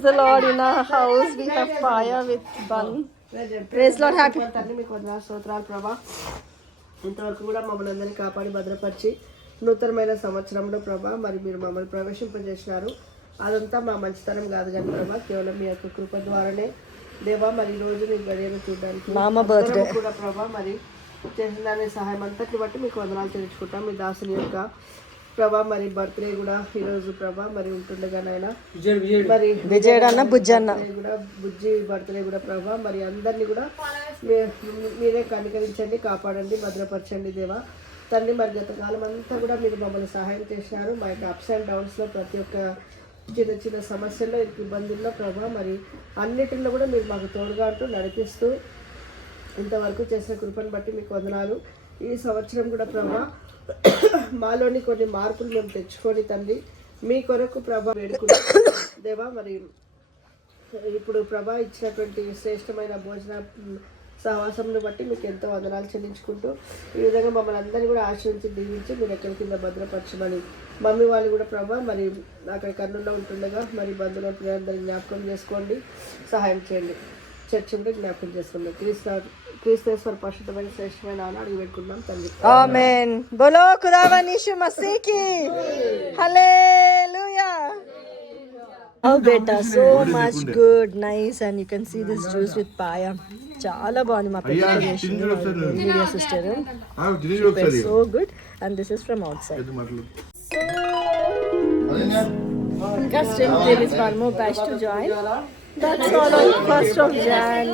Praise the Lord. In our house we have fire with bun. Praise Lord. Happy. తండ్రి మీకు వందనాలు స్తోత్రాలు ప్రభా. ఇంతవరకు కూడా మమ్మల్ని అందరినీ కాపాడి భద్రపరిచి నూతనమైన సంవత్సరంలో ప్రభా మరి మీరు మమ్మల్ని ప్రవేశింపజేసినారు. అదంతా మా మంచితనం కాదు కానీ ప్రభా, కేవలం మీ యొక్క కృప ద్వారానే దేవా. మరి ఈ రోజు మీకు గడియను చూడడానికి కూడా ప్రభా మరి చేసిన దాని సహాయం అంతటిని బట్టి మీకు వందనాలు తెలుసుకుంటాం. మీ దాసుని యొక్క ప్రభా మరి బర్త్డే కూడా ఈరోజు ప్రభా మరి ఉంటుండగానైనా మరి విజయడన్న బుజ్జన్న కూడా బుజ్జి బర్త్డే కూడా ప్రభా మరి అందరినీ కూడా మీరే కనికరించండి, కాపాడండి, భద్రపరచండి దేవా తండ్రి. మరి గత కాలం అంతా కూడా మీరు మమ్మల్ని సహాయం చేసినారు. మా యొక్క అప్స్ అండ్ డౌన్స్లో ప్రతి ఒక్క చిన్న చిన్న సమస్యల్లో ఇబ్బందుల్లో ప్రభా మరి అన్నిటిలో కూడా మీరు మాకు తోడుగా అంటూ నడిపిస్తూ ఇంతవరకు చేసిన కృపను బట్టి మీకు వందనాలు. ఈ సంవత్సరం కూడా ప్రభా మాలోని కొన్ని మార్పులు మేము తెచ్చుకొని తండ్రి మీ కొరకు ప్రభా వేడుకుంటాం దేవా. మరి ఇప్పుడు ప్రభా ఇచ్చినటువంటి శ్రేష్టమైన భోజన సహవాసంను బట్టి మీకు ఎంతో వందనాలు చెల్లించుకుంటూ ఈ విధంగా మమ్మల్ని అందరినీ కూడా ఆశ్రయించి దీవించి మీరు ఎక్కడి కింద భద్రపరచమని మమ్మీ వాళ్ళు కూడా ప్రభా మరి అక్కడ కర్నూలులో ఉంటుండగా మరి బంధువులు అందరినీ జ్ఞాపకం చేసుకోండి, సహాయం చేయండి. చర్చ కూడా జ్ఞాపకం చేసుకోండి. క్రీస్తేశ్వర పరిశుద్ధమైన శ్రేష్టమైన అడిగి పెట్టుకున్నాం తండ్రి. ఆమేన్. బోలో ఖుదావని యీశు మసీహ్ కి హల్లెలూయా. Oh beta, so much good, nice, and you can see this juice with paya. Chala బాగుంది మా పెద్ద sister. So good, and this is from outside. Still there is one more batch to join. That's all on 1st of Jan.